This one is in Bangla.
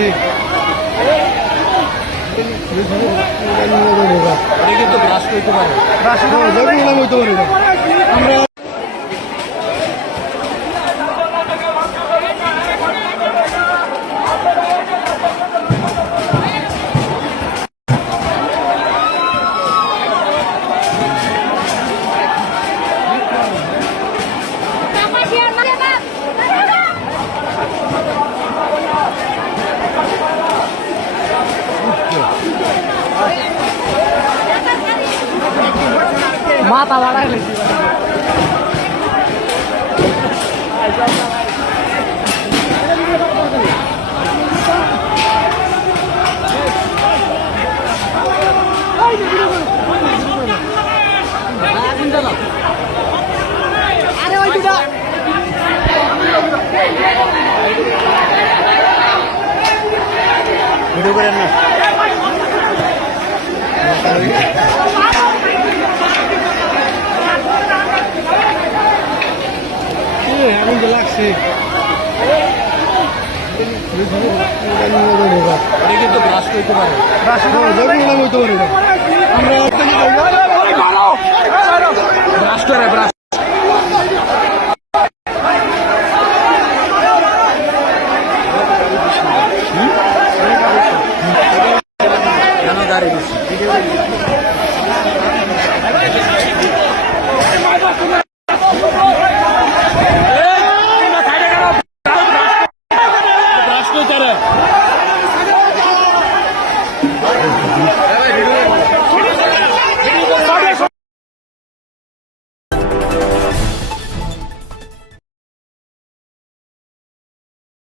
লাগছে এটা কিন্তু ব্রাশ করতে পারে। আমরা মাথা বাড়াই আরে ওই দুটা। ভিডিও করেন না আগুন তো লাগছে আমরা Obrigado, Luiz. তারা।